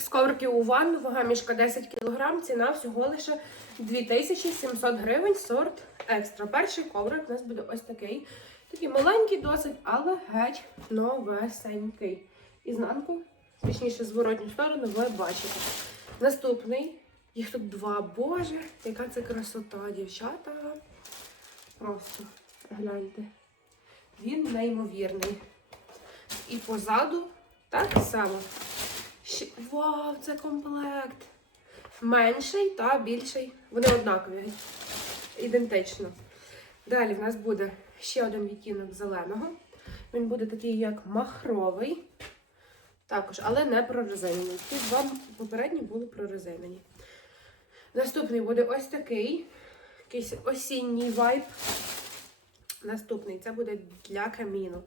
Ковриків у ванну, вага мішка 10 кг, ціна всього лише 2700 гривень, сорт екстра. Перший коврик у нас буде ось такий. Такий маленький досить, але геть новесенький. І знанку, точніше, зворотню сторону, ви бачите. Наступний, їх тут два. Боже, яка це красота, дівчата. Просто гляньте. Він неймовірний. І позаду так само. Вау, це комплект! Менший та більший. Вони однакові. Ідентично. Далі в нас буде ще один відтінок зеленого. Він буде такий, як махровий. Також, але не прорезинений. Ті два попередні були прорезинені. Наступний буде ось такий. Якийсь осінній вайб. Наступний це буде для каміну.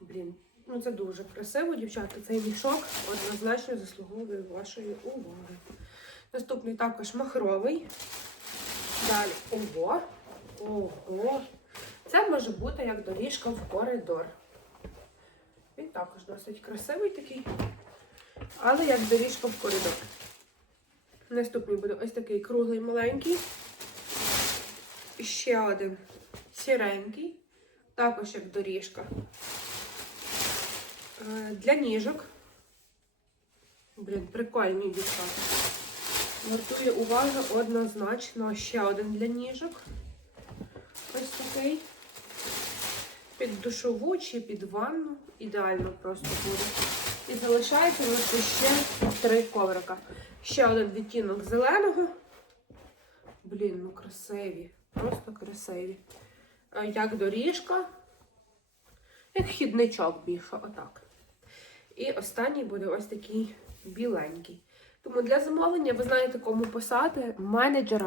Блін, ну це дуже красиво, дівчата. Цей мішок однозначно заслуговує вашої уваги. Наступний також махровий. Далі ого. Ого. Це може бути як доріжка в коридор. Він також досить красивий такий, але як доріжка в коридор. Наступний буде ось такий круглий маленький. І ще один сіренький, також як доріжка. Для ніжок. Блін, прикольний дівчата. Вартує уваги однозначно ще один для ніжок. Ось такий. Під душову чи під ванну. Ідеально просто буде. І залишається у нас ще три коврика. Ще один відтінок зеленого. Блін, ну красиві. Просто красиві. Е, Як доріжка. Як хідничок більше, отак. І останній буде ось такий біленький. Тому для замовлення ви знаєте, кому писати. Менеджера